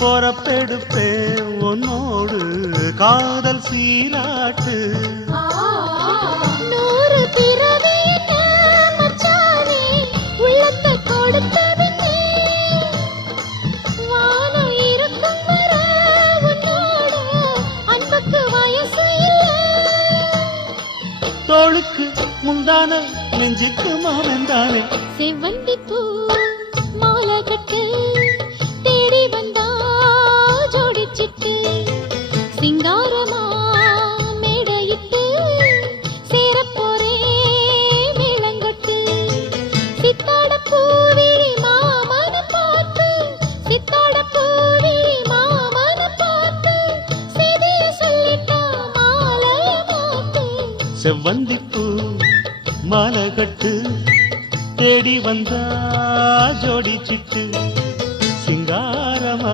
பொறப்பெடுப்பேன் உன்னோடு காதல் சீராட்டு. நூறு பிறவி மச்சானே உள்ளத்தை கொடுத்ததுன்னே வானம் இருக்கும் வர உன்னோடு அன்புக்கு வயசு இல்லை. தோளுக்கு முந்தான நெஞ்சுக்கு மாமந்தானே செவ்வந்தி பூ மாலை கட்டு தேடி வந்தா ஜோடிச்சிட்டு சிங்காரமா மேடையிட்டு சேரப்போரே மேளங்கட்டு. சித்தாட பூவிழி மாமன பார்த்து சித்தாட பூவிழி மாமன பார்த்து செய்திய சொல்லிட்டா மாலைய மாத்து. செவ்வந்திப்பூ மாலை கட்டு தேடி வந்தா ஜோடி சிட்டு.